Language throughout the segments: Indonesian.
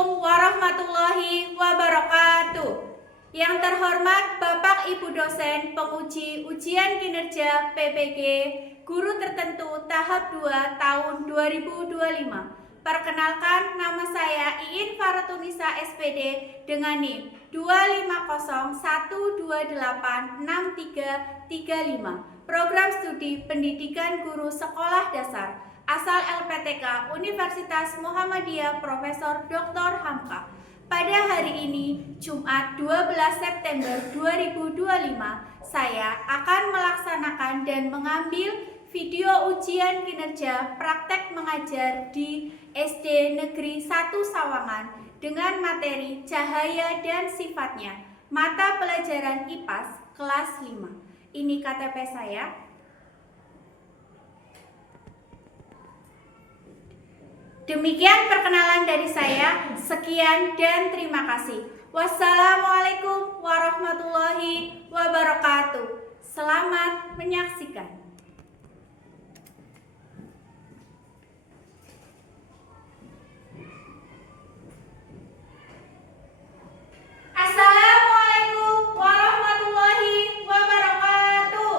Assalamualaikum warahmatullahi wabarakatuh. Yang terhormat Bapak Ibu dosen penguji ujian kinerja PPG Guru Tertentu tahap 2 tahun 2025. Perkenalkan, nama saya Iin Faratunisa SPD dengan NIM 25012863335. Program Studi Pendidikan Guru Sekolah Dasar asal LPTK Universitas Muhammadiyah Profesor Dr. Hamka. Pada hari ini, Jumat 12 September 2025, saya akan melaksanakan dan mengambil video ujian kinerja praktek mengajar di SD Negeri 1 Sawangan dengan materi cahaya dan sifatnya, mata pelajaran IPAS kelas 5. Ini KTP saya. Demikian perkenalan dari saya. Sekian dan terima kasih. Wassalamualaikum warahmatullahi wabarakatuh. Selamat menyaksikan. Assalamualaikum warahmatullahi wabarakatuh.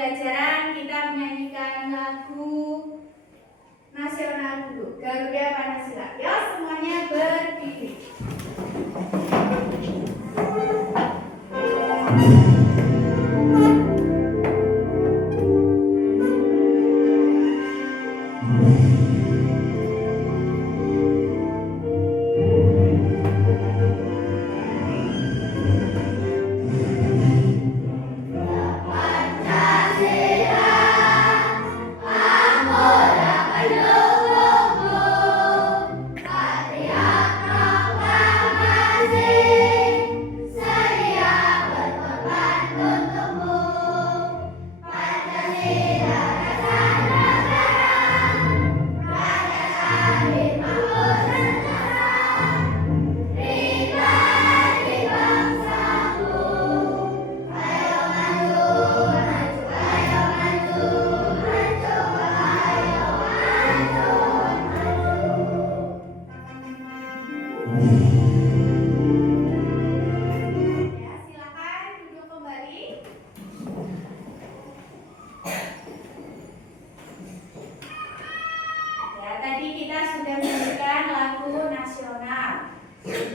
Pembelajaran kita menyanyikan lagu nasional dulu, Garuda Pancasila. Ya, semuanya berdiri.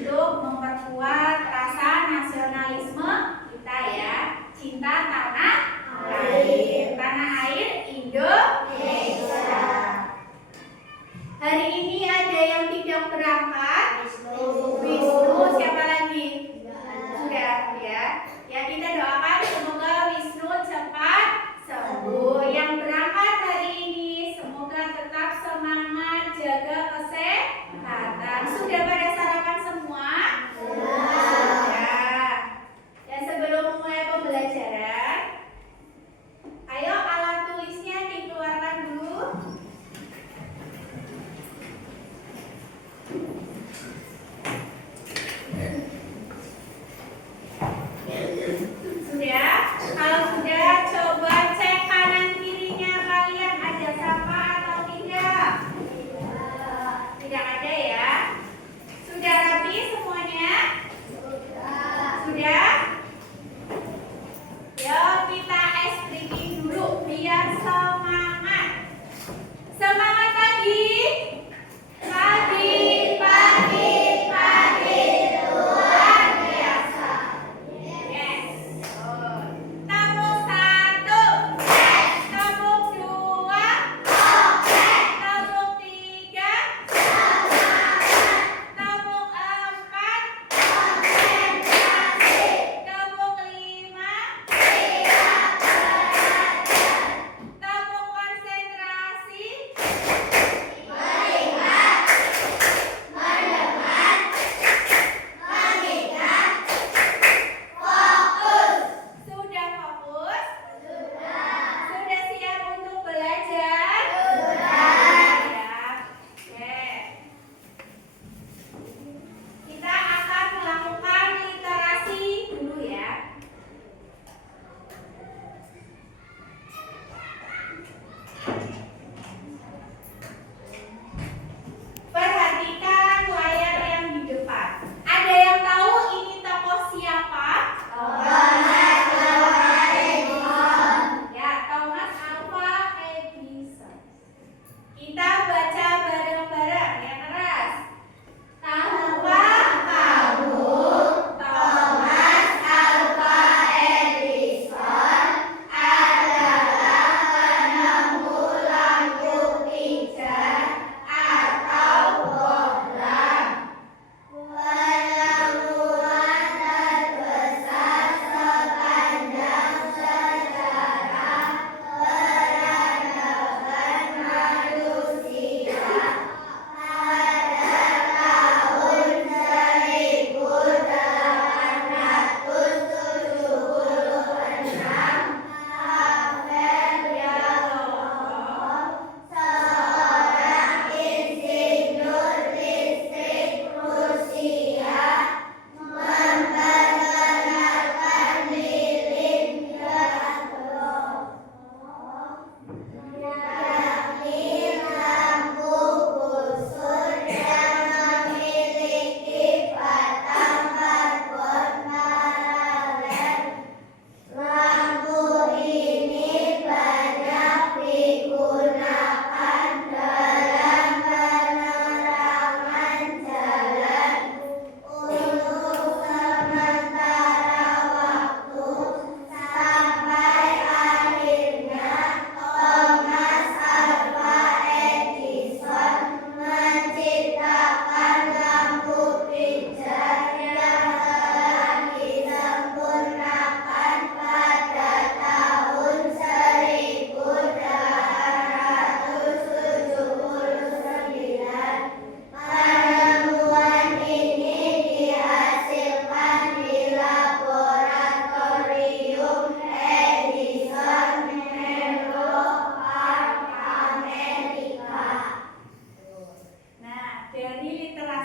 Untuk memperkuat rasa nasionalisme kita ya, cinta tanah air Indonesia. Hari ini ada yang tidak berangkat. Wisnu, siapa lagi? Sudah ya. Ya, kita doakan semoga Wisnu cepat sembuh. Yang berangkat hari ini semoga tetap semangat, jaga kesehatan. Sudah pada sarapan semua? Sudah. Dan sebelum mulai pembelajaran,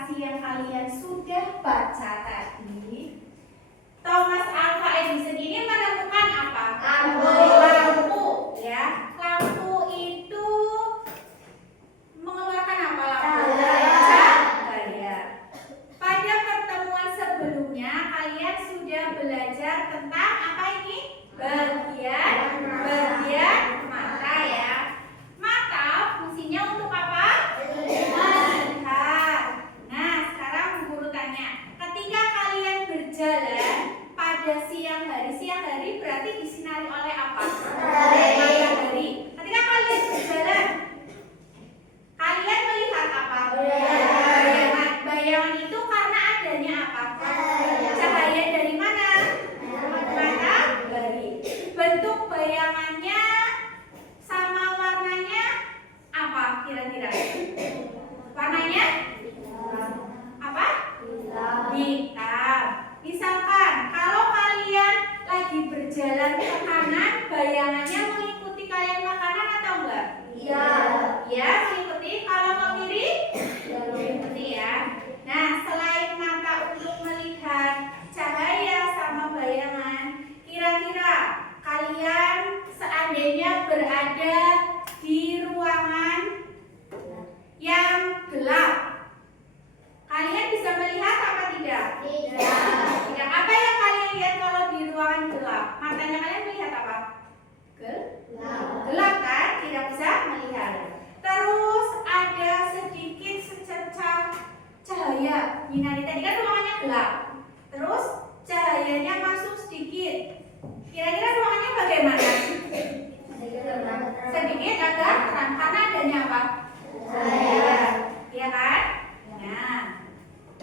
presentasi yang kalian sudah baca tadi, Thomas Alva Edison ini menemukan apa? Lampu, ya. Lampu itu mengeluarkan apa lampu? Cahaya. Pada pertemuan sebelumnya kalian sudah belajar tentang apa ini? Bagian mata, ya. Mata fungsinya untuk apa? Melihat. Nah, sekarang guru tanya, ketika kalian berjalan pada siang hari berarti disinari oleh apa? Matahari. Ketika kalian berjalan, kalian melihat apa? Bayangan. Bayangan itu karena adanya apa? Cahaya dari mana? Matahari. Bentuk bayangannya sama warnanya apa kira-kira? Warnanya apa? Hitam. Misalkan kalau kalian lagi berjalan ke kanan, bayangannya mengikuti kalian ke kanan atau enggak? Iya. Ya, mengikuti. Kalau ke kiri, mengikuti, ya. Nah, selain mata untuk melihat cahaya sama bayangan, kira-kira kalian seandainya berada di ruangan yang gelap, kalian bisa melihat apa tidak? Tidak. Apa yang kalian lihat kalau di ruangan gelap? Matanya kalian melihat apa? Gelap kan? Tidak bisa melihat. Terus ada sedikit secercah cahaya nyinari. Tadi kan ruangannya gelap. Terus cahayanya masuk sedikit. Kira-kira ruangannya bagaimana? Sedikit agak terang karena adanya apa? Cahaya. Iya kan? Nah,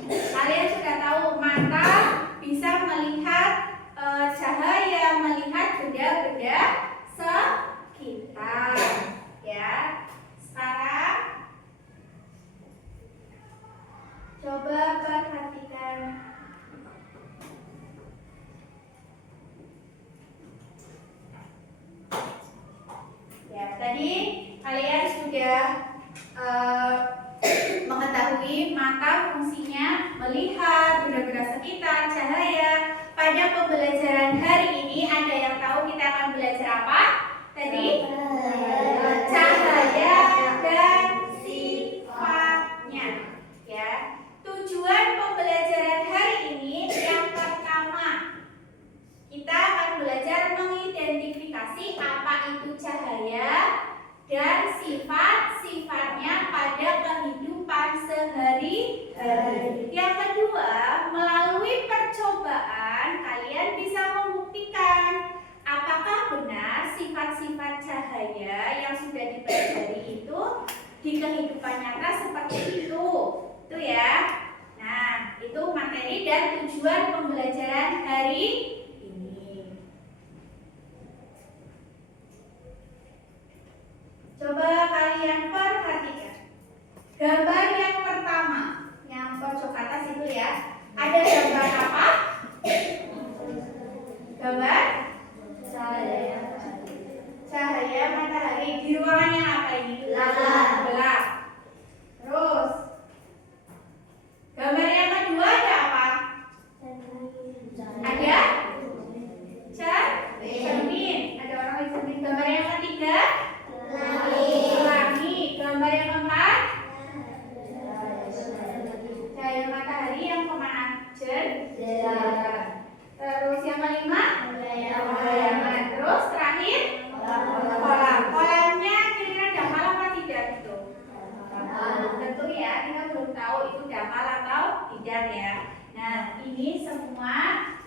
kalian sudah tahu mata bisa melihat cahaya, melihat benda-benda sekitar, ya. Sekarang coba perhatikan. Ya, tadi kalian sudah mengetahui mata fungsinya melihat benda-benda sekitar, cahaya. Pada pembelajaran hari ini ada yang tahu kita akan belajar apa? Tadi cahaya dan sifatnya, ya. Tujuan pembelajaran hari ini yang pertama, kita akan belajar mengidentifikasi apa itu cahaya dan sifat-sifatnya pada kehidupan sehari-hari. Yang kedua, melalui percobaan kalian bisa membuktikan apakah benar sifat-sifat cahaya yang sudah dipelajari itu di kehidupan nyata seperti itu. Itu ya. Nah, itu materi dan tujuan pembelajaran hari ini. Coba kalian perhatikan gambar yang pertama, yang pojok atas itu, ya. Ada gambar apa? Gambar cahaya matahari. Di ruangannya apa ini? Gelap. Terus gambar yang kedua ada apa? Ada cermin. Ada orang di cermin. Gambar yang ketiga langit. Gambar yang keempat cahaya matahari yang kemana? Jendela. Terus yang kelima bayangan. Terus terakhir kolam. Kolamnya kira-kira dangkal apa tidak gitu? Tentu ya, kita belum tahu itu dangkal atau tidak, ya. Nah, ini semua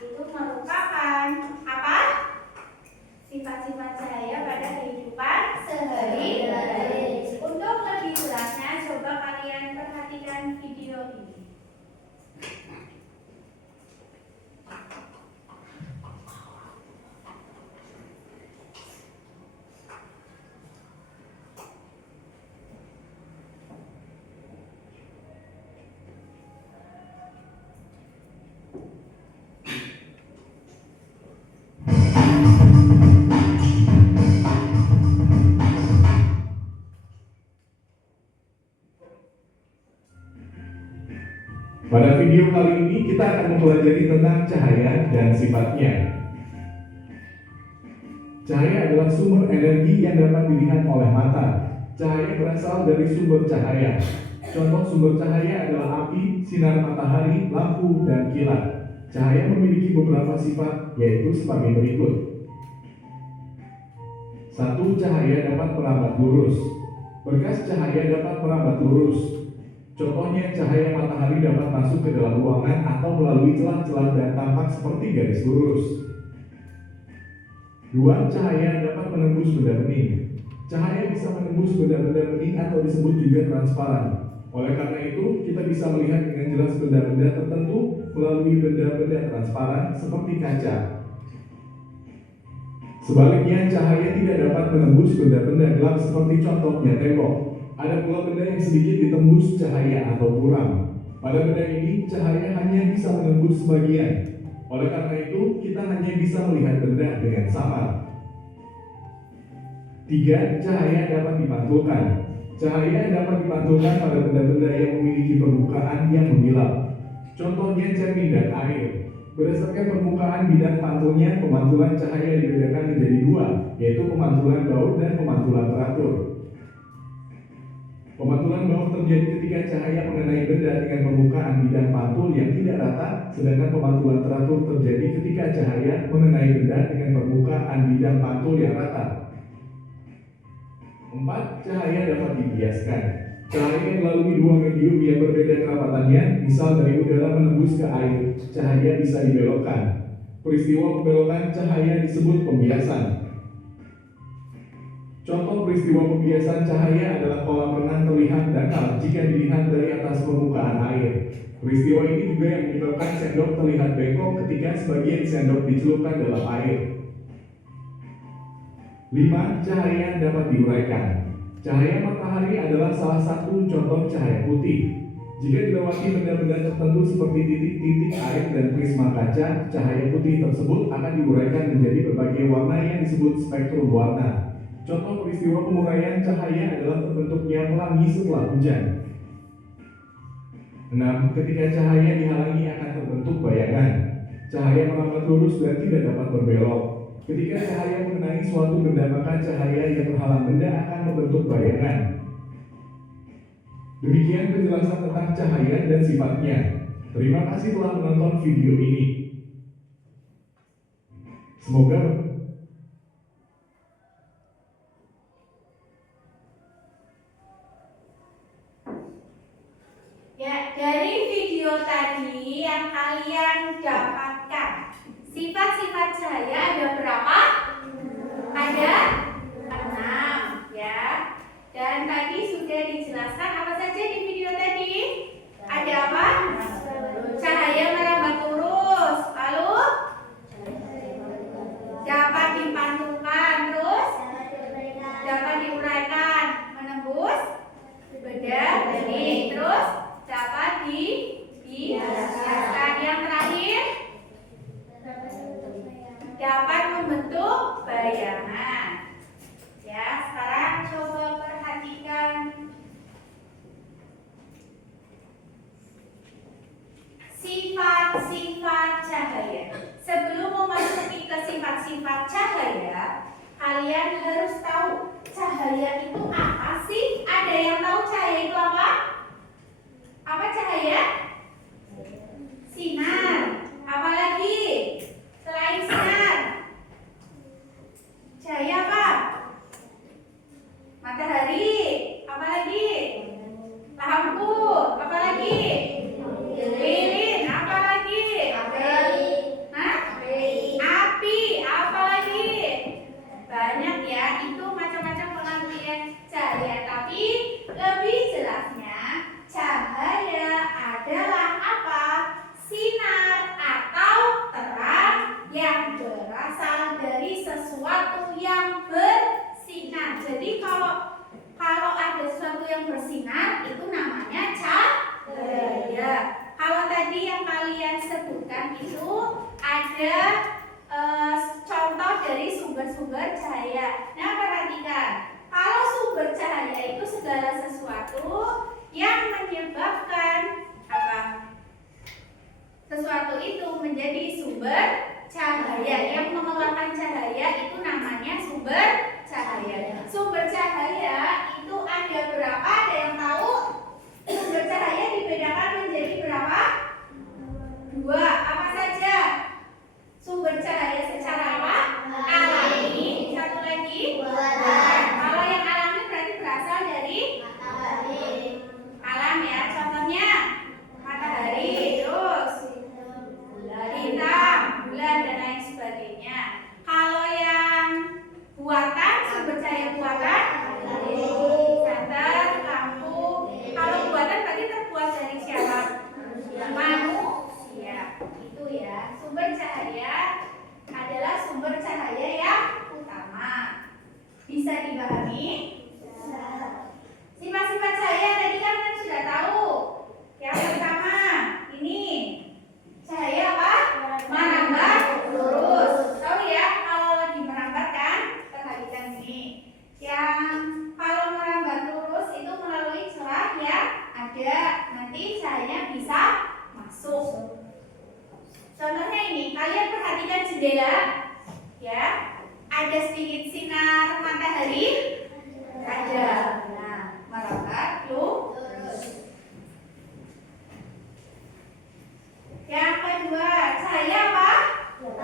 itu merupakan apa? Sifat-sifat cahaya pada kehidupan sehari-hari. Untuk lebih jelasnya, coba kalian perhatikan video ini. Pada video kali ini kita akan mempelajari tentang cahaya dan sifatnya. Cahaya adalah sumber energi yang dapat dilihat oleh mata. Cahaya berasal dari sumber cahaya. Contoh sumber cahaya adalah api, sinar matahari, lampu, dan kilat. Cahaya memiliki beberapa sifat, yaitu sebagai berikut. 1. Cahaya dapat merambat lurus. Berkas cahaya dapat merambat lurus. Contohnya, cahaya matahari dapat masuk ke dalam ruangan atau melalui celah-celah dan tampak seperti garis lurus. 2. Cahaya dapat menembus benda bening. Cahaya bisa menembus benda-benda bening atau disebut juga transparan. Oleh karena itu, kita bisa melihat dengan jelas benda-benda tertentu melalui benda-benda transparan seperti kaca. Sebaliknya, cahaya tidak dapat menembus benda-benda gelap seperti contohnya tembok. Ada pula benda yang sedikit ditembus cahaya atau buram. Pada benda ini, cahaya hanya bisa menembus sebagian. Oleh karena itu, kita hanya bisa melihat benda dengan samar. 3. Cahaya dapat dipantulkan. Cahaya dapat dipantulkan pada benda-benda yang memiliki permukaan yang mengilap. Contohnya cermin dan air. Berdasarkan permukaan bidang pantulnya, pemantulan cahaya dibedakan menjadi dua, yaitu pemantulan baut dan pemantulan teratur. Pemantulan baut terjadi ketika cahaya mengenai benda dengan permukaan bidang pantul yang tidak rata, sedangkan pemantulan teratur terjadi ketika cahaya mengenai benda dengan permukaan bidang pantul yang rata. 4. Cahaya dapat dibiaskan. Cahaya yang melalui dua medium yang berbeda kerapatannya, misal dari udara menembus ke air, cahaya bisa dibelokkan. Peristiwa pembelokan cahaya disebut pembiasan. Contoh peristiwa pembiasan cahaya adalah kolam renang terlihat dangkal jika dilihat dari atas permukaan air. Peristiwa ini juga yang menyebabkan sendok terlihat bengkok ketika sebagian sendok dicelupkan dalam air. 5. Cahaya dapat diuraikan. Cahaya matahari adalah salah satu contoh cahaya putih. Jika dilewati benda-benda tertentu seperti titik-titik air dan prisma kaca, cahaya putih tersebut akan diuraikan menjadi berbagai warna yang disebut spektrum warna. Contoh peristiwa penguraian cahaya adalah terbentuknya pelangi setelah hujan. 6. Ketika cahaya dihalangi akan terbentuk bayangan. Cahaya merambat lurus dan tidak dapat berbelok. Ketika cahaya mengenai suatu benda, maka cahaya yang terhalang benda akan membentuk bayangan. Demikian penjelasan tentang cahaya dan sifatnya. Terima kasih telah menonton video ini. Semoga ya, dari video tadi yang kalian dapatkan, sifat-sifat cahaya ada berapa? Ada 6 ya. Dan tadi sudah dijelaskan apa saja di video tadi? Ada apa? Cahaya merambat lurus, lalu dapat dipantulkan, terus dapat diuraikan, menembus benda bening, terus dapat dibiaskan. Yang terakhir, dapat membentuk bayangan. Ya, sekarang coba perhatikan sifat-sifat cahaya. Sebelum memasuki ke sifat-sifat cahaya, kalian harus tahu cahaya itu apa sih? Ada yang tahu cahaya itu apa? Apa cahaya? Sinar. Apalagi selain sinar? Cahaya apa? Matahari. Apalagi? Lampu. Apalagi? Lilin. Apalagi? Hah? Api. Apalagi? Banyak ya. Itu macam-macam pengertian cahaya. Tapi lebih jelasnya, cahaya adalah apa? Sinar atau terang yang berasal dari sesuatu yang bersinar. Jadi kalau ada sesuatu yang bersinar, itu namanya cahaya. Kalau tadi yang kalian sebutkan itu ada contoh dari sumber-sumber cahaya. Nah, perhatikan, kalau sumber cahaya itu segala sesuatu yang menyebabkan apa? nanti cahayanya bisa masuk. Contohnya ini, kalian perhatikan jendela, ya. Ada sedikit sinar matahari, ada. Nah, merangkak, lurus. Yang kedua, cahaya apa?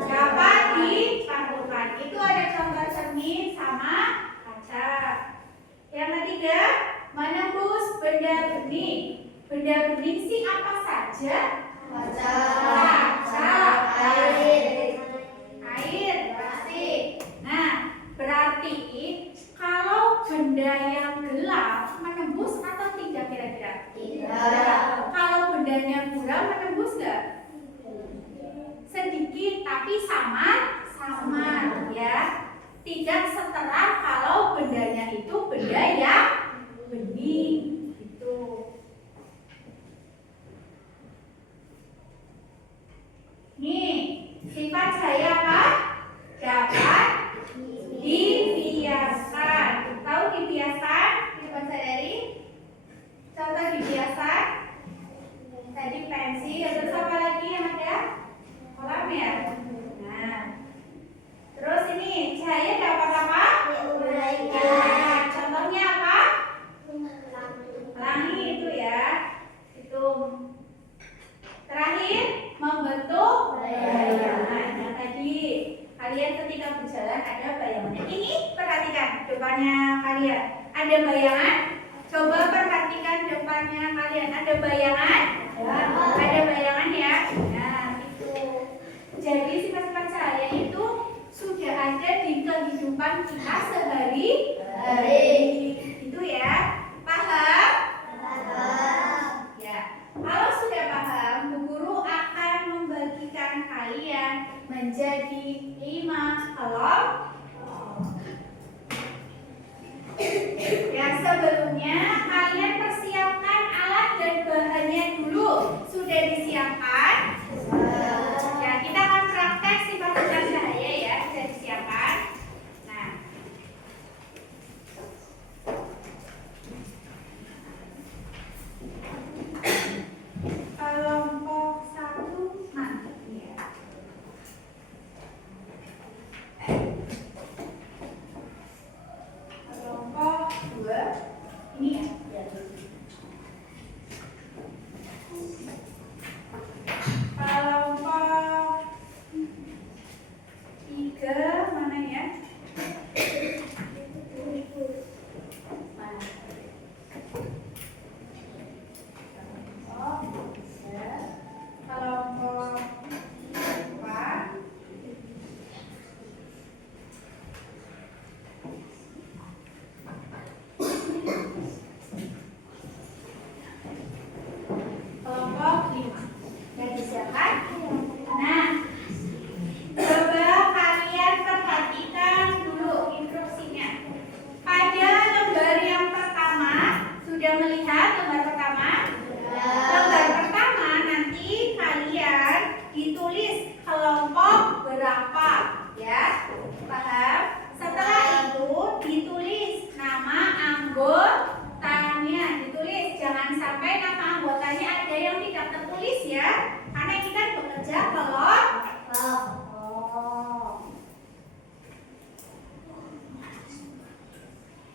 Dapat dipantulkan. Itu ada contoh cermin sama kaca. Yang ketiga, menembus benda bening. Benda bening sih apa saja? Kaca, air, plastik. Nah, berarti kalau benda yang gelap menembus atau tidak kira-kira? Tidak. Kalau bendanya buram menembus nggak? Sedikit, tapi samar ya. Tidak seterang kalau bendanya itu benda yang bening gitu. Nih, sifat cahaya apa? Dapat dibiaskan. Tahu dibiaskan? Coba sadari. Contoh dibiaskan. Tadi pensil, terus apa lagi yang ada? Kolam ya. Nah, terus ini cahaya dapat apa? Nah, contohnya apa? Pelangi itu ya. Itu. Terakhir, membentuk bayangan. Yang tadi kalian ketika berjalan ada bayangannya. Ini perhatikan depannya kalian. Ada bayangan? Coba perhatikan depannya kalian. Ada bayangan? Ada bayangan ya. Nah, itu. Jadi sifat-sifat cahaya itu sudah ada di kehidupan kita sehari-hari. Itu ya. Paham? Ya. Kalau sudah paham, Bu Guru akan membagikan kalian menjadi 5 kelompok. Yang sebelumnya kalian persiapkan alat dan bahannya dulu. Sudah disiapkan? Ya, kita akan praktek sifat-sifat cahaya ya. Sudah disiapkan? Nah, kelompok 1 mana? Ya. Kelompok 2 ini ya. Kelompok 3 mana ya? Mana? Kelompok 4. Kelompok 5. Sudah disiapkan? Nah, coba kalian perhatikan dulu instruksinya. Pada lembar yang pertama, sudah melihat lembar pertama? Lembar pertama nanti kalian ditulis kelompok berapa, ya? Paham? Setelah itu ditulis nama anggotanya, ditulis. Jangan sampai nama anggotanya ada yang tidak tertulis ya, karena ini kan bekerja kelompok.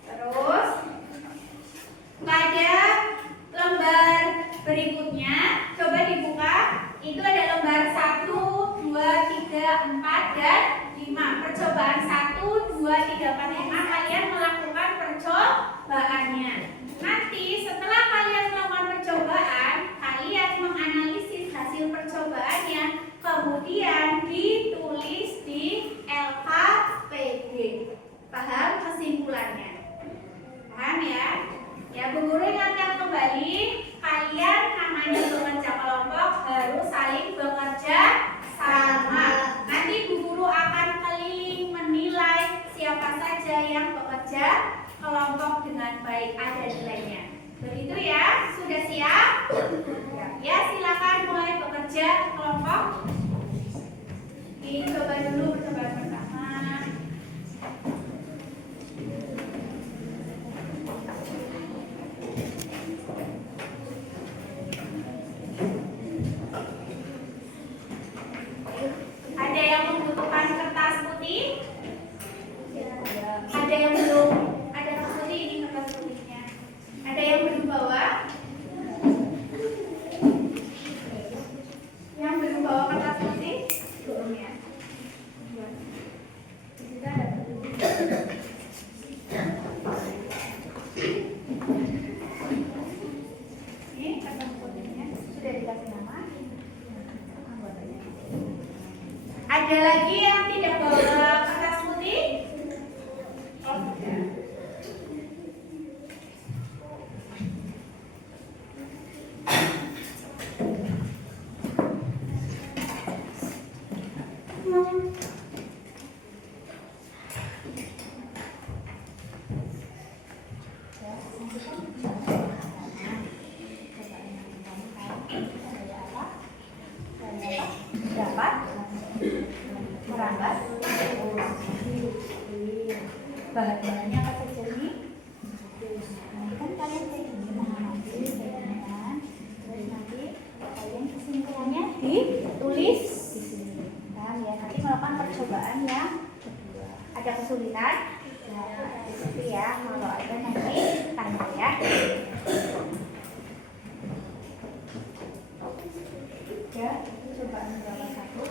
Terus pada lembar berikutnya coba dibuka. Itu ada lembar 1, 2, 3, 4 dan 5. Percobaan 1, 2, 3, 4, 5 kalian melakukan percobaannya. Nanti setelah kalian melakukan percobaan, kalian menganalisis hasil percobaannya, kemudian ditulis di LKPD. Paham kesimpulannya? Paham ya? Ya, Bu Guru ingatkan kembali, kalian namanya bekerja kelompok harus saling bekerja sama. Nanti Bu Guru akan keliling menilai siapa saja yang bekerja kelompok dengan baik, ada nilainya. Begitu ya? Sudah siap? Ya, silakan mulai bekerja kelompok. Coba dulu percobaan pertama. sudah dikasih nama. Ada lagi yang tidak bawa kertas putih? Oh, tidak. Dapat merambat bahan-bahannya apa saja nih? Nanti kan kalian kayak gini mengamati kayak gini kan, terus nanti kalian kesimpulannya ditulis di sini kan ya. Nanti melakukan percobaan yang kedua. Ada kesulitan? Ya, seperti ya. Kalau ada nanti tanya ya. Ya, cobaan berapa satu?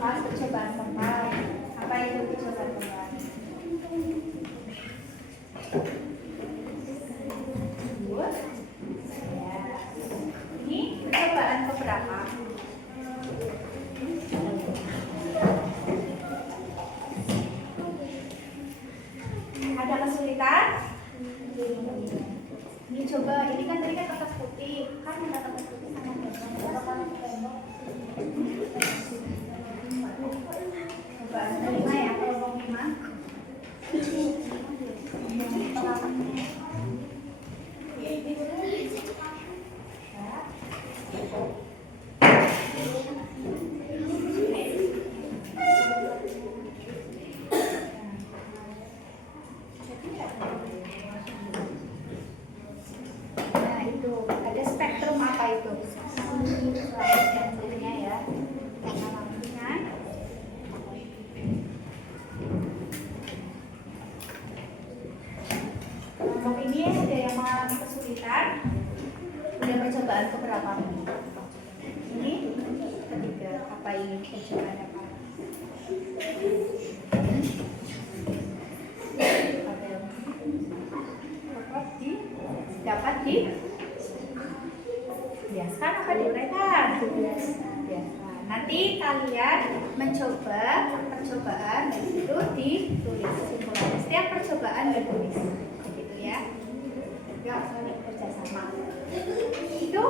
Percobaan keempat. Apa itu percobaan keempat? Ya. Ini percobaan keberapa? Ada kesulitan? Ini coba, ini kan tadi kan kertas putih, kan ada kertas putih sama tembok. Cobaan kelima ya, kelompok 5. Nah itu, ada spektrum apa itu? Spektrumnya ya, karena lampiran. Kelompok ini ada yang mengalami kesulitan. Udah percobaan keberapa? Ini ketiga. Apa ini percobaan apa? Dapat dibiaskan apa diuraikan? Biaskan. Nanti kalian mencoba percobaan dan itu ditulis kesimpulannya. Setiap percobaan ditulis, gitu ya. Enggak saling kerjasama. Itu.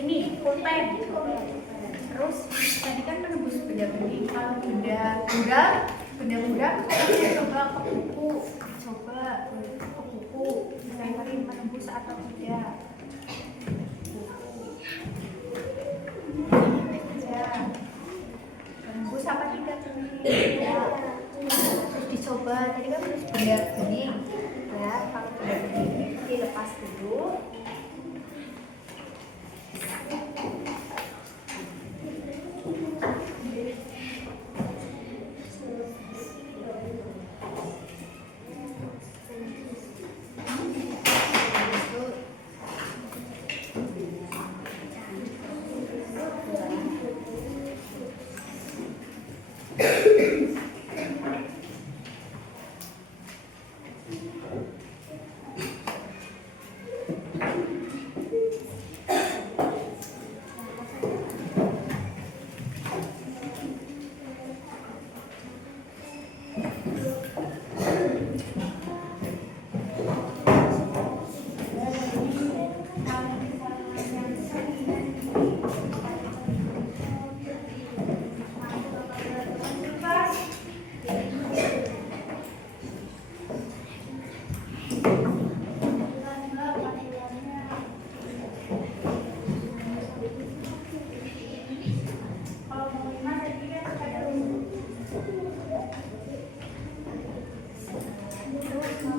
Ini pulpen. Terus tadi kan menembus benda-benda. Kalau benda-benda coba ke buku, cari menembus atau tidak. Menembus apa tidak? Terus dicoba. Tadi kan terus benda bening. Ya, kalau benda bening dilepas dulu.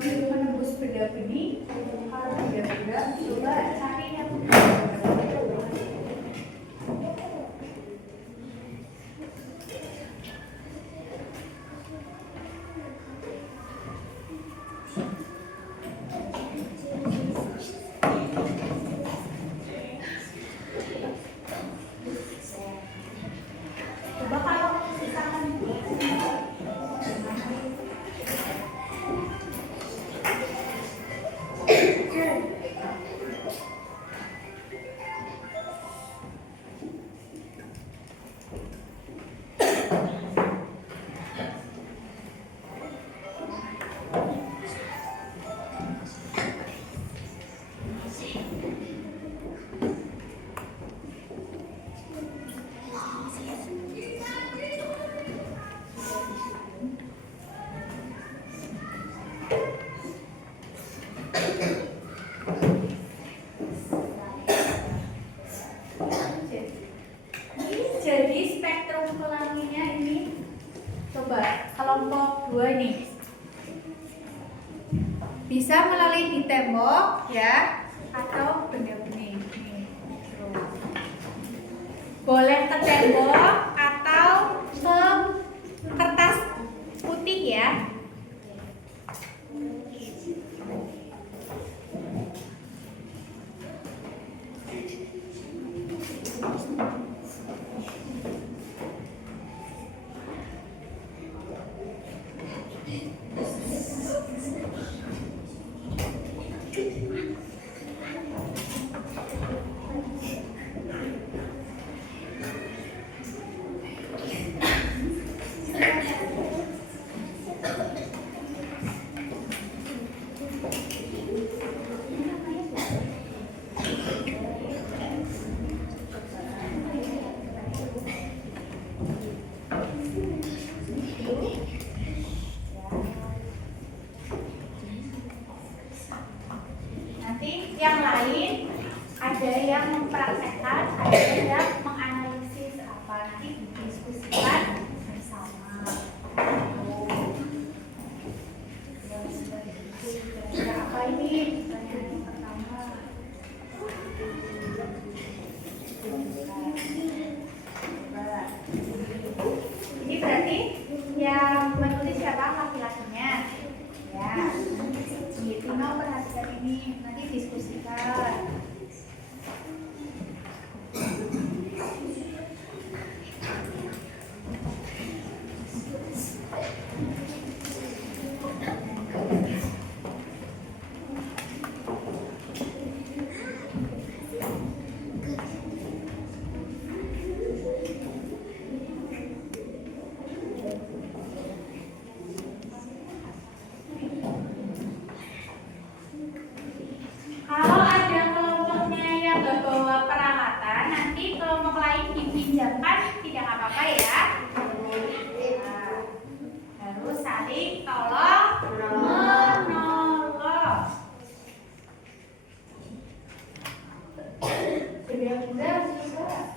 Menembus benda-benih, kalau benda-benda coba cari yang coba kalau misalkan jadi spektrum pelanginya ini coba kelompok 2 nih bisa melalui di tembok ya atau benda-benih nih. Boleh ke tembok atau ke kertas putih ya. Nanti yang lain ada yang mempraktekkan, ada yang menganalisis apa, nanti didiskusikan bersama. Kira-kira apa ini? Pertanyaan yang pertama. Ini berarti yang menulis siapa? Laki-lakinya. Ya. Tino perhatikan ini, nanti diskusikan. Kalau ada kelompoknya yang nggak bawa peralatan, nanti kelompok lain dipinjamkan, tidak apa-apa ya. Nah, harus saling tolong menolong. Benda-benda juga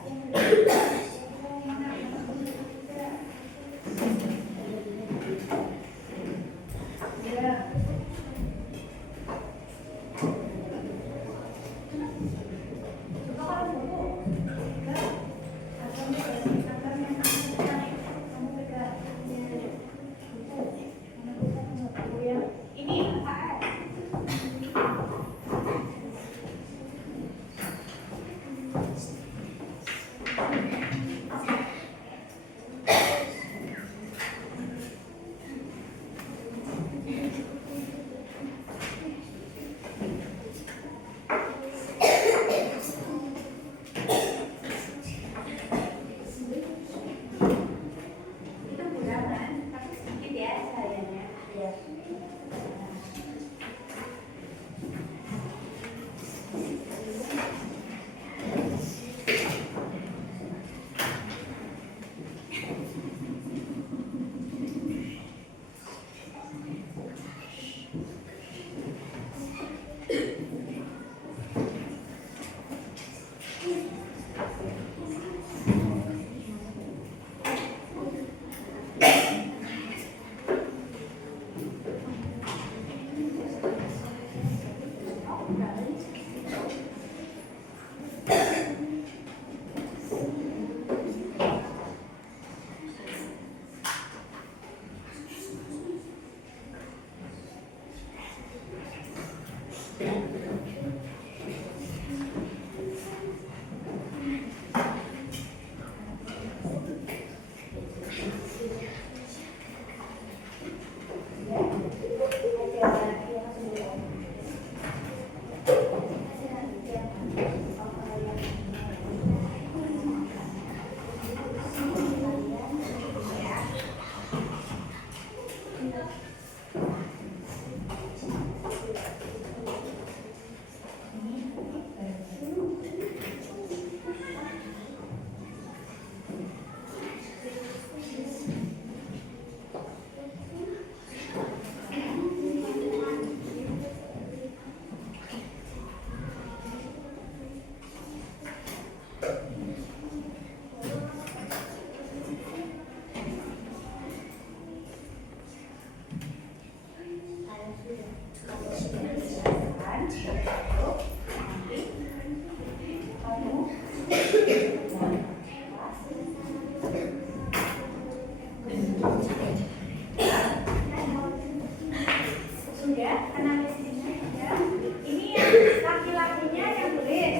kenali sini ya. Ini yang laki-lakinya yang tulis.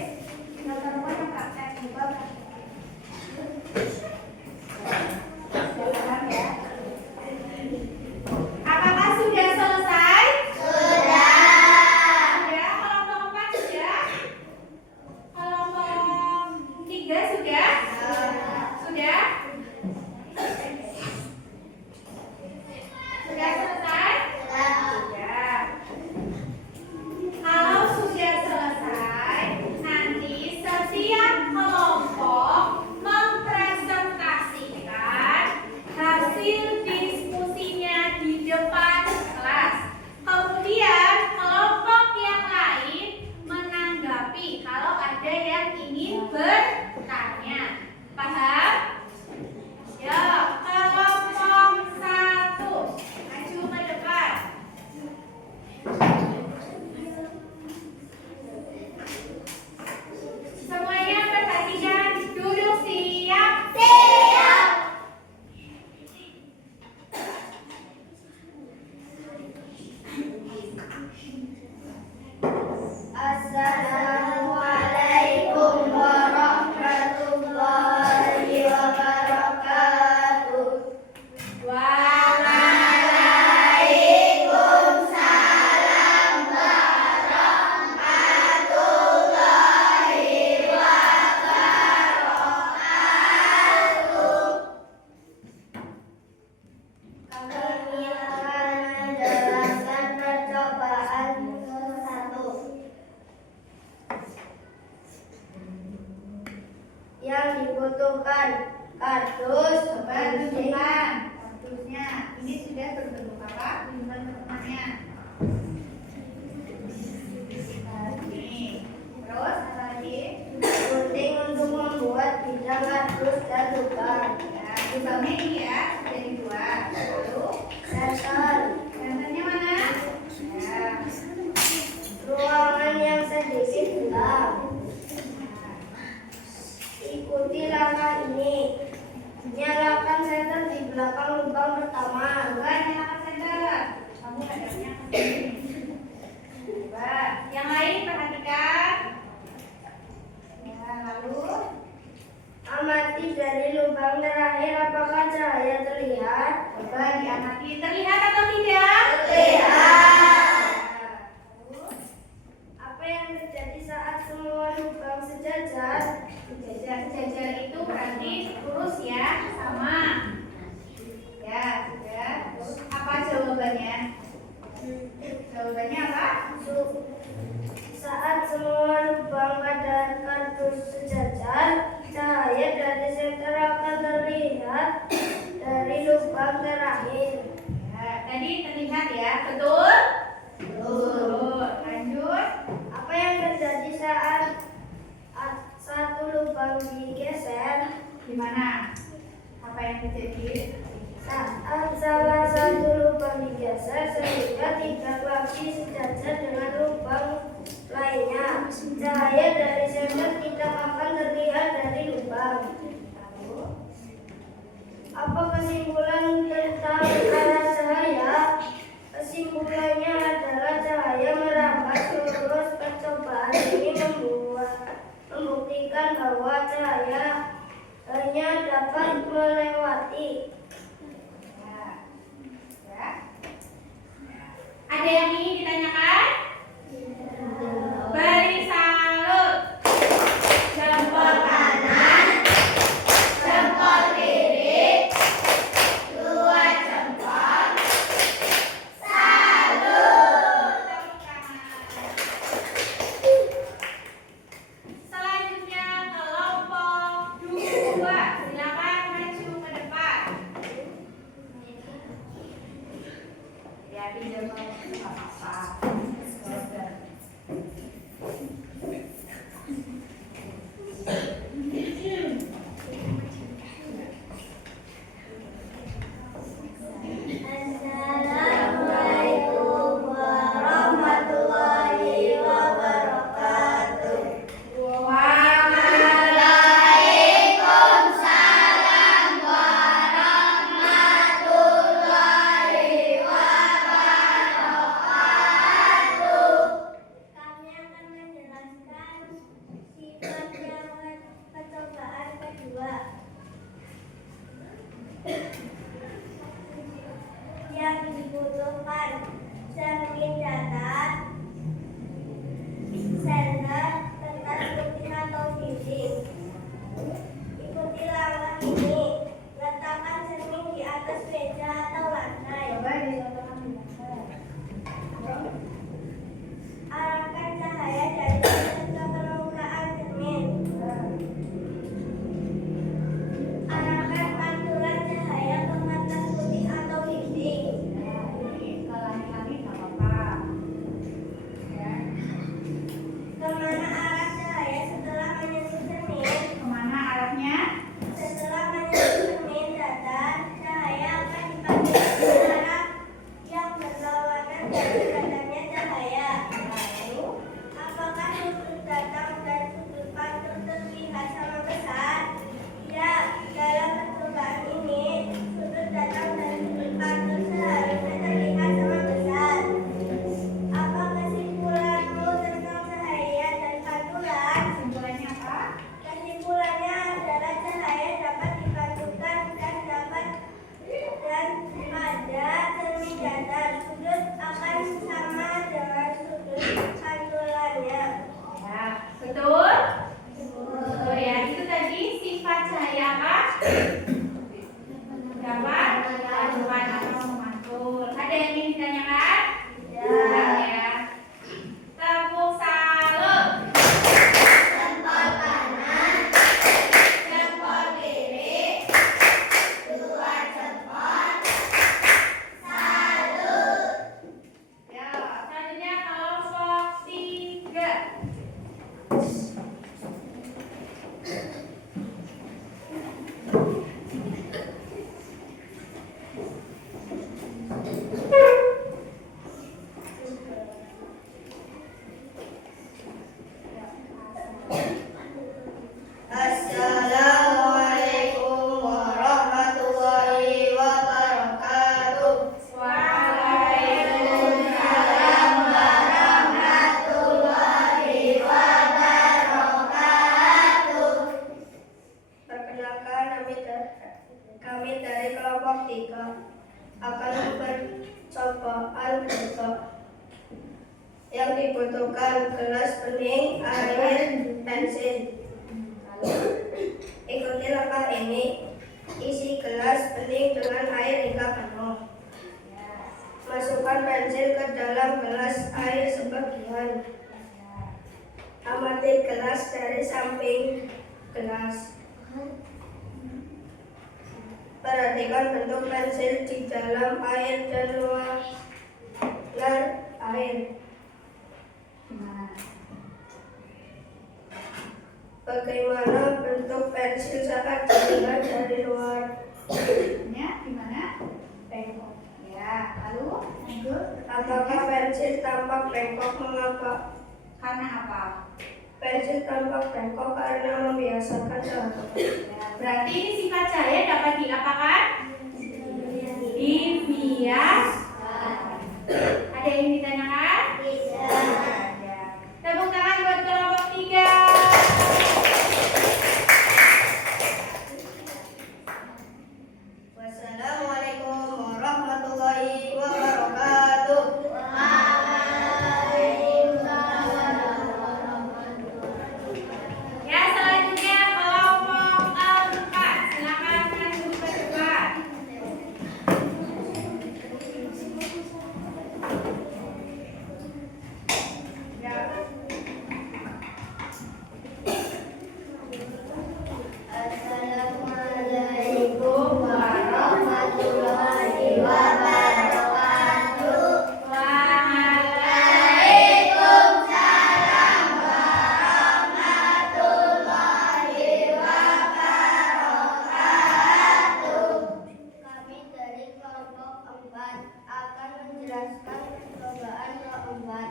Yang perempuan yang praktek. Coba ya. Apakah sudah selesai? Sudah. Kelompok 4 sudah? Kelompok 3 sudah? Sudah? Sudah selesai? Sudah. Kalau sudah selesai, nanti setiap kelompok mempresentasikan hasil diskusinya di depan kelas. Kemudian kelompok yang lain menanggapi kalau ada yang ingin bertanya. Paham? Ya, kelompok 1 maju ke depan. Semuanya perhatikan, duduk siap. Siap. Assalamualaikum warahmatullahi wabarakatuh. Waalaikumsalam warahmatullahi wabarakatuh. Kami akan menjelaskan percobaan 1. Yang dibutuhkan kardus, Coba tunjukkan kardusnya. Ini sudah berbentuk apa? Tunjukkan teman-temannya. Ini. Terus apa lagi? gunting untuk membuat bidang kardus dan lubang, Ya, lubangnya ini ya, sudah dibuat. Lalu senter, senternya mana? Ya. ruangan yang sedikit gelap. Ikuti langkah ini. Nyalakan senter di belakang lubang pertama. Coba nyalakan senter. Kamu hadapnya ke sini. Coba. Yang lain perhatikan. Ya, lalu Amati dari lubang terakhir apakah cahaya terlihat. coba diamati. Terlihat atau tidak? Terlihat. Lalu Apa yang terjadi saat semua lubang sejajar? sejajar itu berarti lurus ya, sama. Ya, sudah. Terus apa jawabannya? Jawabannya apa? Saat semua lubang pada kardus sejajar, cahaya dari senter akan terlihat dari lubang terakhir. Ya, tadi terlihat ya, betul? Betul. Lanjut. Apa yang terjadi saat satu lubang digeser? Gimana? Apa yang terjadi? Saat salah satu lubang digeser sehingga tidak lagi sejajar dengan lubang lainnya, cahaya dari senter tidak akan terlihat dari lubang. Lalu, Apa kesimpulan tentang arah cahaya? Kesimpulannya adalah cahaya merambat lurus. Percobaan ini membuktikan bahwa cahaya hanya dapat melewati. ya. Ada yang ingin ditanyakan? Beri salut. Jempol kanan, jempol kiri, 2 jempol. Salut. Tepuk tangan. Selanjutnya kelompok 2. Silakan maju ke depan. Ya, pinjam nggak apa-apa. Assalamualaikum warahmatullahi wabarakatuh. Waalaikumsalam warahmatullahi wabarakatuh. dari padamnya cahaya. Lalu, apakah sudut datang dan sudut pantul terlihat sama besar? Ya, dalam percobaan ini, sudut datang dan sudut pantul seharusnya terlihat sama besar. Apa kesimpulanmu tentang cahaya dan pantulan? Kesimpulannya apa? Kesimpulannya adalah cahaya dapat dipantulkan dan pada cermin datar. Sudut akan sama dengan sudut pantulannya. Ya, betul? Betul ya. Itu tadi sifat cahaya apa? Dapat pantulan atau memantul. Ada yang ingin ditanyakan? Ya. Tepuk salut. Jempol kanan, jempol kiri, dua jempol, salut. Ya, selanjutnya kelompok 3. Assalamualaikum warahmatullahi wabarakatuh. Waalaikumsalam Warahmatullahi wabarakatuh. Perkenalkan, kami dari kelompok 3 akan percobaan berikut. Yang dibutuhkan gelas bening, air, pensil. Ikuti langkah ini. Isi gelas bening dengan air hingga penuh. Masukkan pensil ke dalam gelas air sebagian. Amati gelas dari samping gelas. Perhatikan bentuk pensil di dalam air dan luar air. Bagaimana bentuk pensil saat dilihat dari luar? Gimana? Bengkok. Ya, lalu lanjut. Apakah pensil tampak bengkok? Mengapa? Karena apa? Pensil tampak bengkok karena membiasakan cahaya. Ya, berarti ini sifat cahaya dapat diapakan? Dibias. Ada yang ditanyakan? Ya. Tepuk tangan buat kelompok 3. Wassalamualaikum warahmatullahi wabarakatuh. Ya, selanjutnya kelompok 4. Silakan maju ke depan. Ya. Assalamualaikum warahmatullahi wabarakatuh. Waalaikumsalam warahmatullahi wabarakatuh. Kami dari kelompok 4 akan menjelaskan percobaan keempat.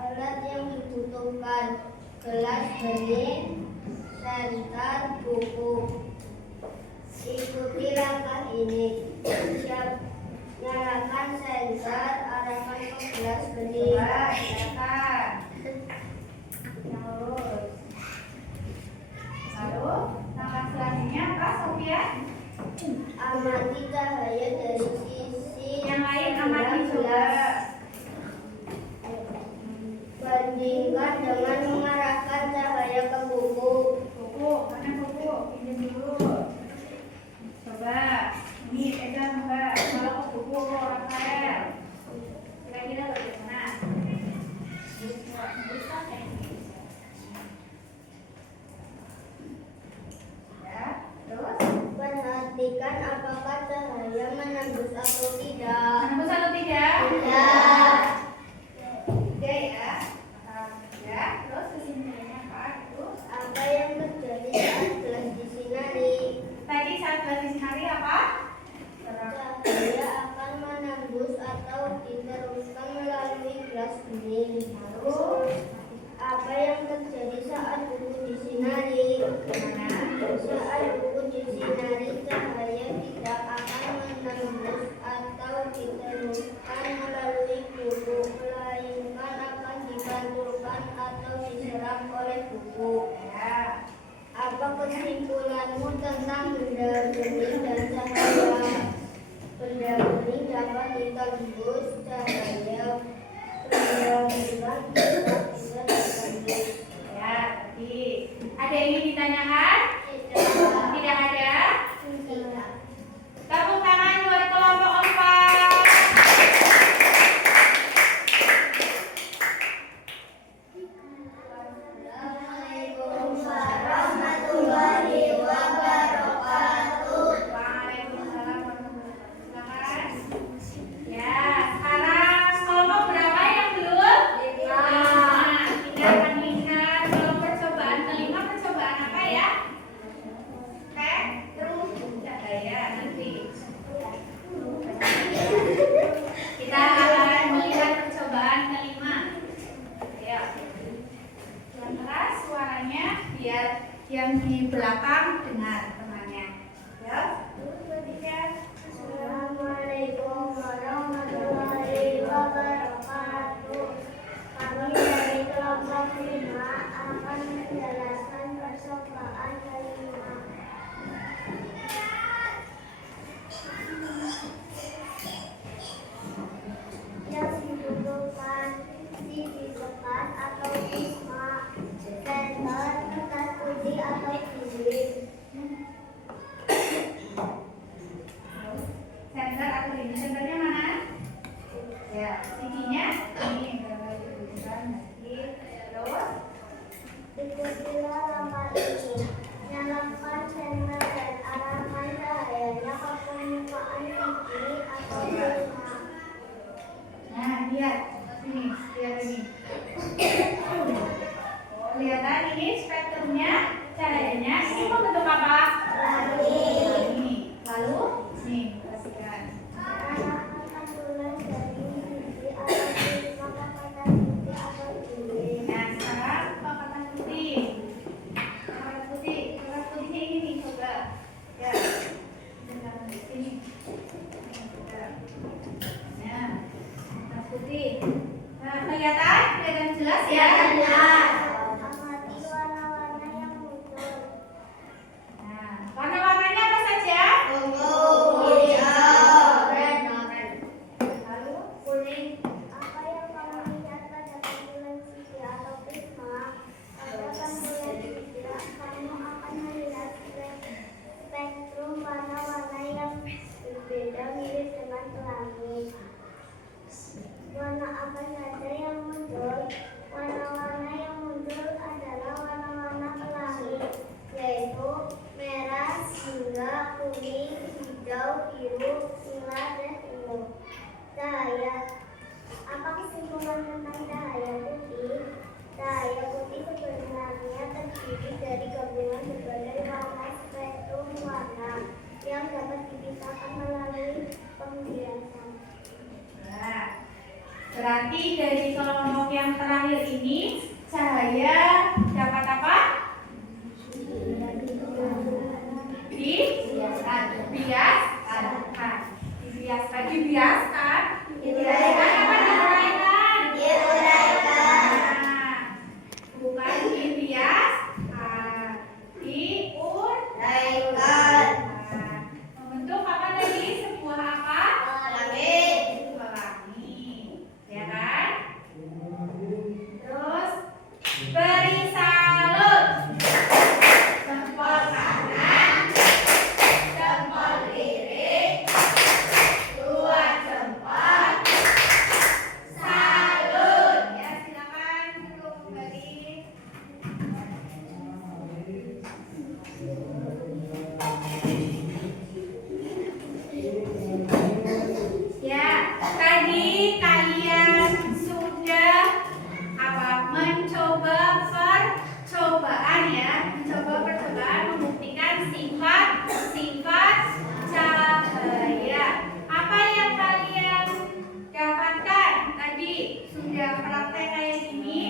Alat yang dibutuhkan: gelas bening, senter, buku. Ikuti langkah ini. Nyalakan senter, arahkan ke gelas bening. Silakan. Lalu, langkah selanjutnya apa, Sofia? Amati cahaya dari sisi Yang lain amati juga. Bandingkan dengan mengarahkan cahaya ke buku. Buku, mana buku? Ini dulu. Coba, ini pegang Mbak. Kalau ke buku Rafael, kira-kira bagaimana? Bisa kayak gini. Ya, terus Perhatikan apakah cahaya menembus atau tidak. menembus atau tidak? Tidak. Tidak ya. Ya, terus kesimpulannya apa? Terus Apa yang terjadi saat gelas disinari? tadi saat gelas disinari apa? Nih, perhatikan. Anak kandungan dari biji api, maka kata biji apa ini? Nah, sekarang kata putih. Kata putih. Kata putihnya ini nih, coba. Ya. Sini. Nah, kata putih. Nah, kelihatan? Kelihatan jelas ya? Amati warna-warna yang muncul. Nah, warna-warnanya apa saja? Lalu kuning. Apa yang kamu lihat pada pantulan sisi atau prisma? Pada pantulan sisi, kamu akan melihat spektrum warna-warna yang berbeda mirip dengan pelangi. Warna apa saja yang muncul? Warna-warna yang muncul adalah warna-warna pelangi, yaitu merah, hingga kuning, hijau, biru, nila, dan ungu. Cahaya. Apa kesimpulan tentang cahaya putih? Cahaya putih sebenarnya terdiri dari gabungan berbagai warna spektrum warna yang dapat dipisahkan melalui pembiasan. Nah, berarti dari kelompok yang terakhir ini cahaya dapat apa? Dibiaskan. Dibiaskan apa diuraikan? Nah, bukan dibiaskan, diuraikan. Nah, membentuk apa tadi? Sebuah apa? Pelangi, ya kan? Terus beri salut. Jempol kanan, jempol kiri, dua jempol, salut. Ya, silakan duduk kembali. Ya, tadi kalian sudah mencoba percobaan ya, mencoba percobaan membuktikan sifat cahaya. Apa yang kalian dapatkan tadi? Sudah praktek kayak gini?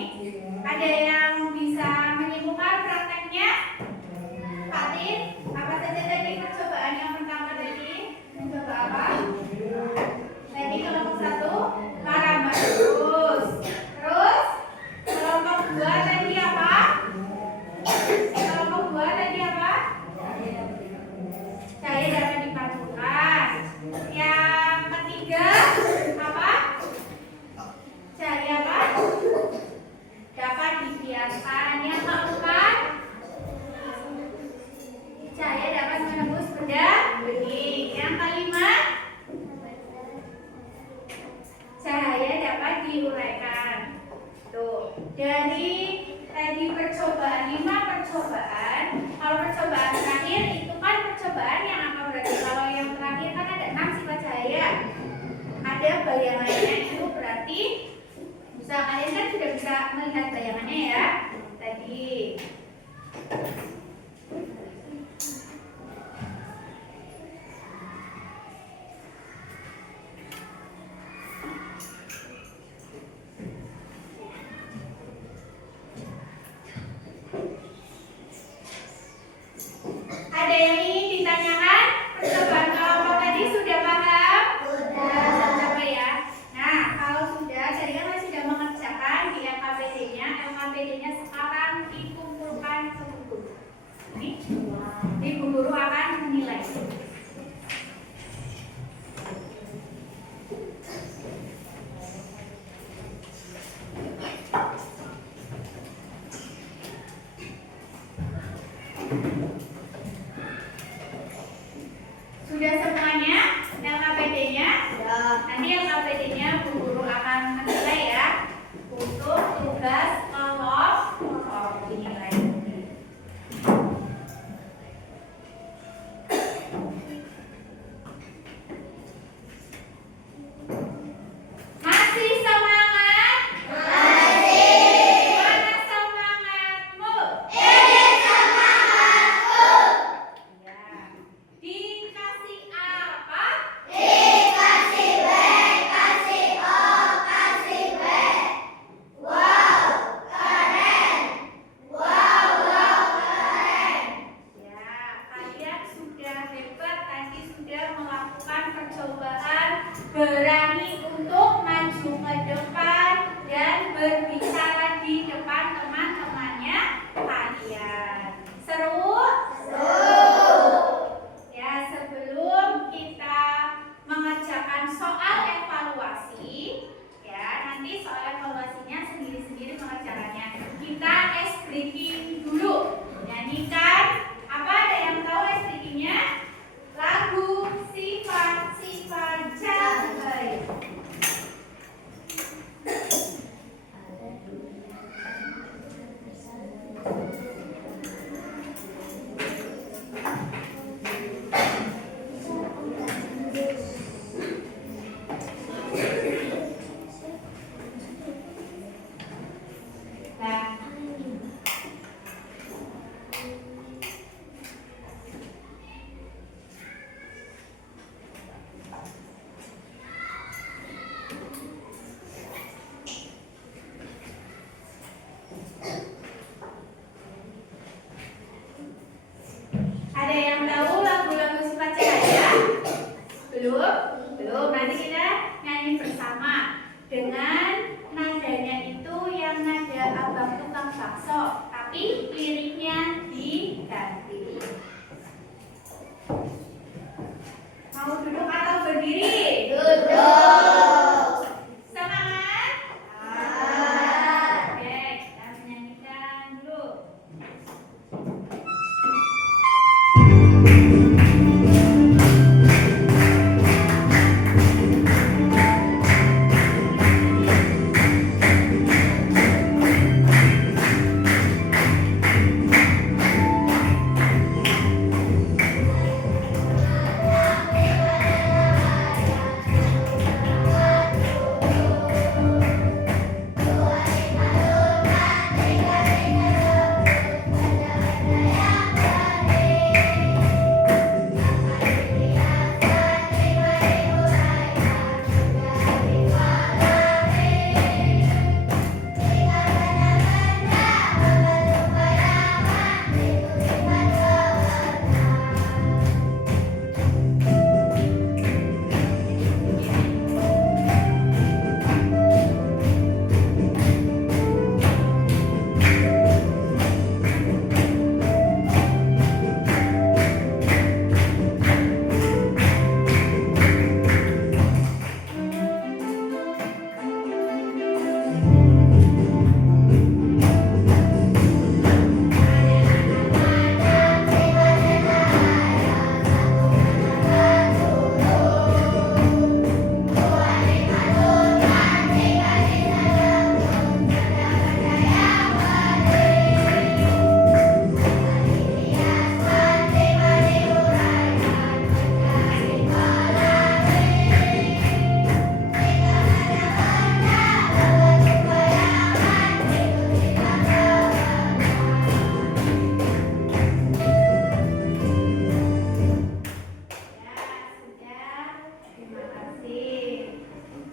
Ada yang bisa menyimpulkan prakteknya? Fatin, apa saja tadi percobaan yang pertama tadi? Mencoba apa? Tadi kelompok 1 Karamadus. Terus kelompok 2 tadi apa? Kelompok 2 tadi apa? Cahaya dapat dipadukan. Yang ketiga apa? Cahaya apa? Dapat dibiaskan. Yang keempat cahaya dapat menembus benda bening. Yang kelima cahaya dapat diuraikan. Tuh, dari tadi percobaan 5 percobaan. Kalau percobaan terakhir itu kan percobaan yang apa berarti? Kalau yang terakhir kan ada 6 sifat cahaya. Ada bayangannya, itu berarti bisa kalian kan sudah bisa melihat bayangannya ya. Tadi ada yang ingin ditanyakan? Percobaan kelompok tadi sudah paham? Sudah. Coba ya. Nah, kalau sudah, tadi kan kalian sudah mengerjakan di LKPD-nya. LKPD-nya sekarang dikumpulkan seluruh. Mau duduk atau berdiri? Duduk. Semangat? Oke, kita menyanyikan dulu.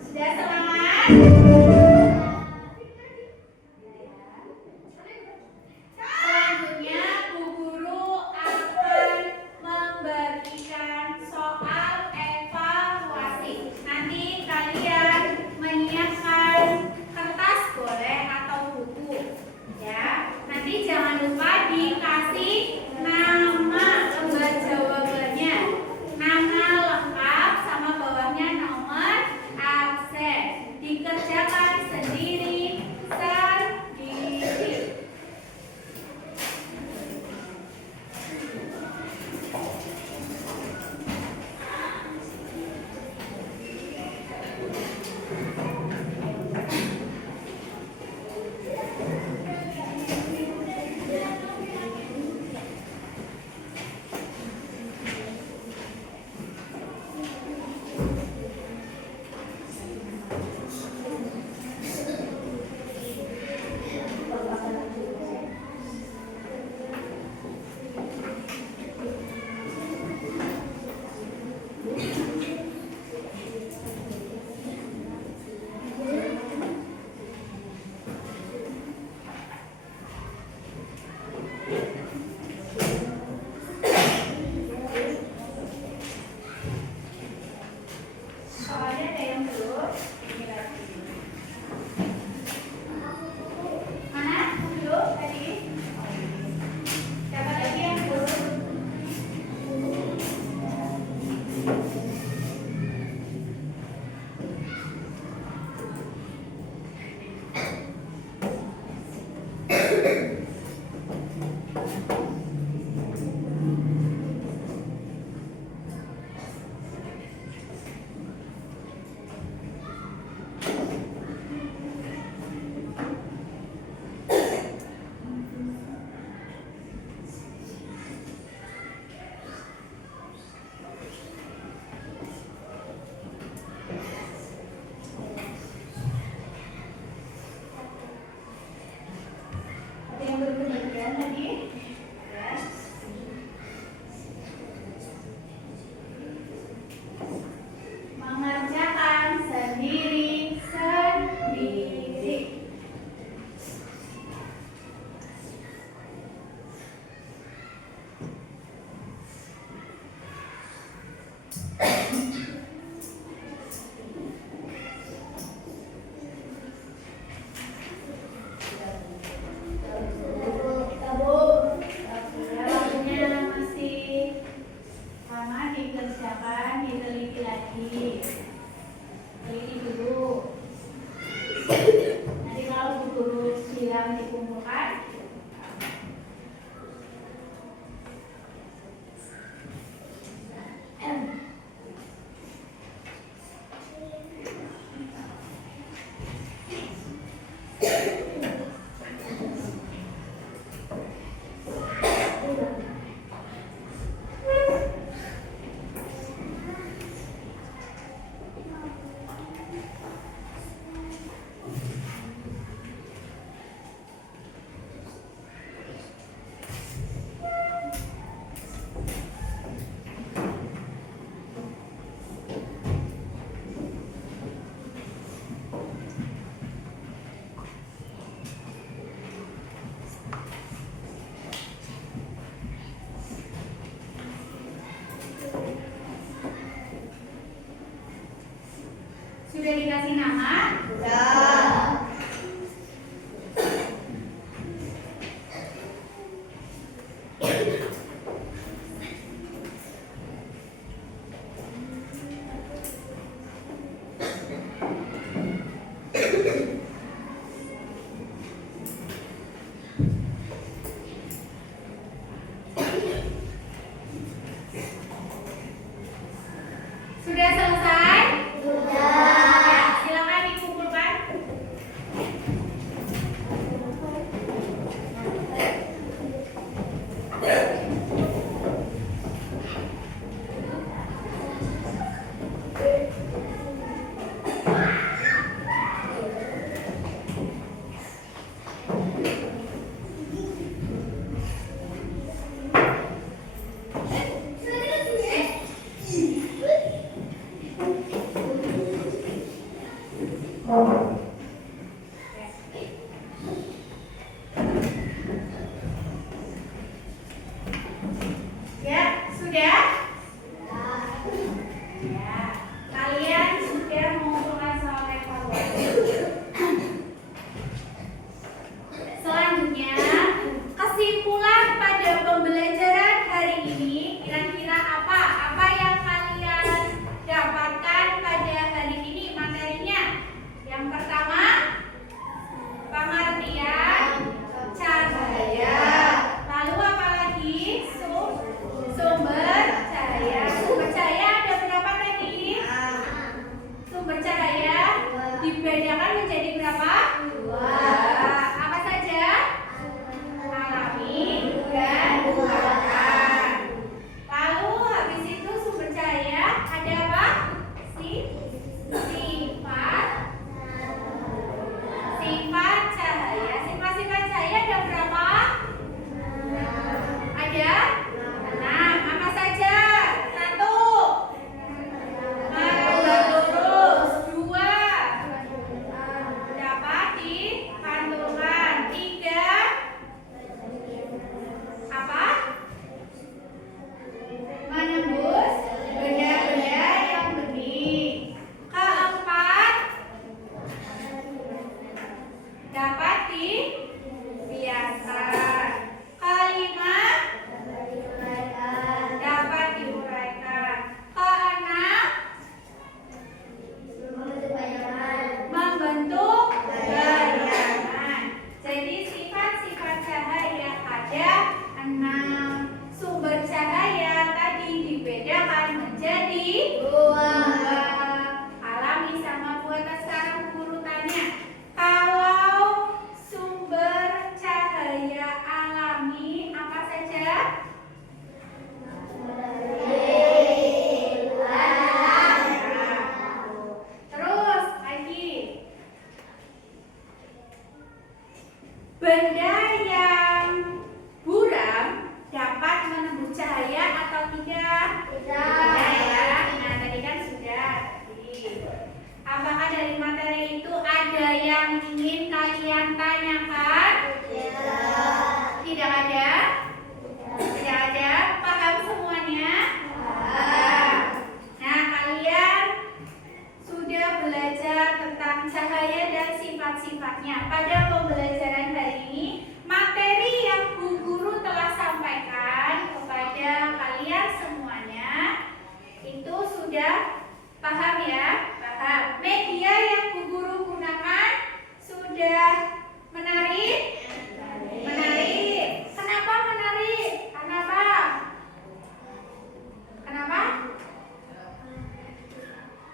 Sudah semangat? Selanjutnya Bu Guru akan membagikan soal evaluasi. Nanti kalian menyiapkan kertas boleh atau buku, ya. Nanti jangan lupa dikasih nama lembar jawabannya, nama lengkap sama bawahnya nomor absen. Dikerjakan sendiri. lagi. Ini dulu. Nanti kalau Bu Guru bilang dikumpulkan, sudah dikasih nama? Sudah selesai? Ya, silakan dikumpulkan. Ya, sudah? Ya, kalian sudah mengumpulkan soal evaluasi. Selanjutnya, kesimpulan pada pembelajaran hari ini kira-kira apa? Apa yang kalian dapatkan pada hari ini materinya? Yang pertama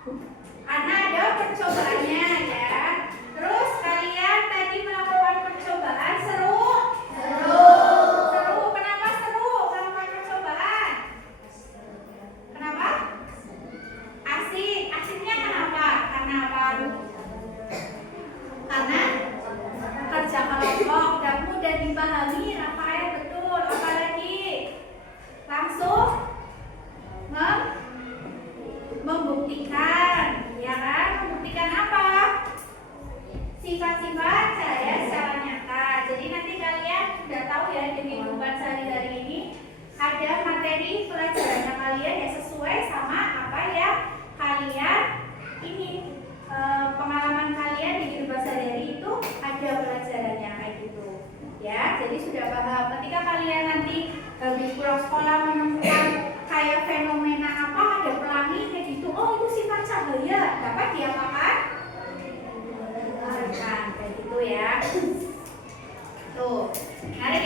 Karena ada percobaannya ya. Terus kalian tadi melakukan percobaan seru? Seru. Kenapa seru melakukan percobaan? Kenapa? Asik. Asiknya kenapa? Karena apa? Karena kerja kelompok dan mudah dipahami. Rafael betul. Apalagi langsung membuktikan, ya kan? Membuktikan apa? Sifat-sifat saya secara nyata. Jadi nanti kalian sudah tahu ya di kehidupan sehari-hari ini ada materi pelajarannya kalian ya sesuai sama apa ya kalian ini pengalaman kalian di kehidupan sehari-hari itu ada pelajarannya kayak gitu. Ya, jadi sudah paham. Ketika kalian nanti di pulang sekolah menemukan kayak fenomena apa ada pelangi kayak gitu, oh itu sifat cahaya, dapat diapakan? Kayak gitu ya. Tuh, mari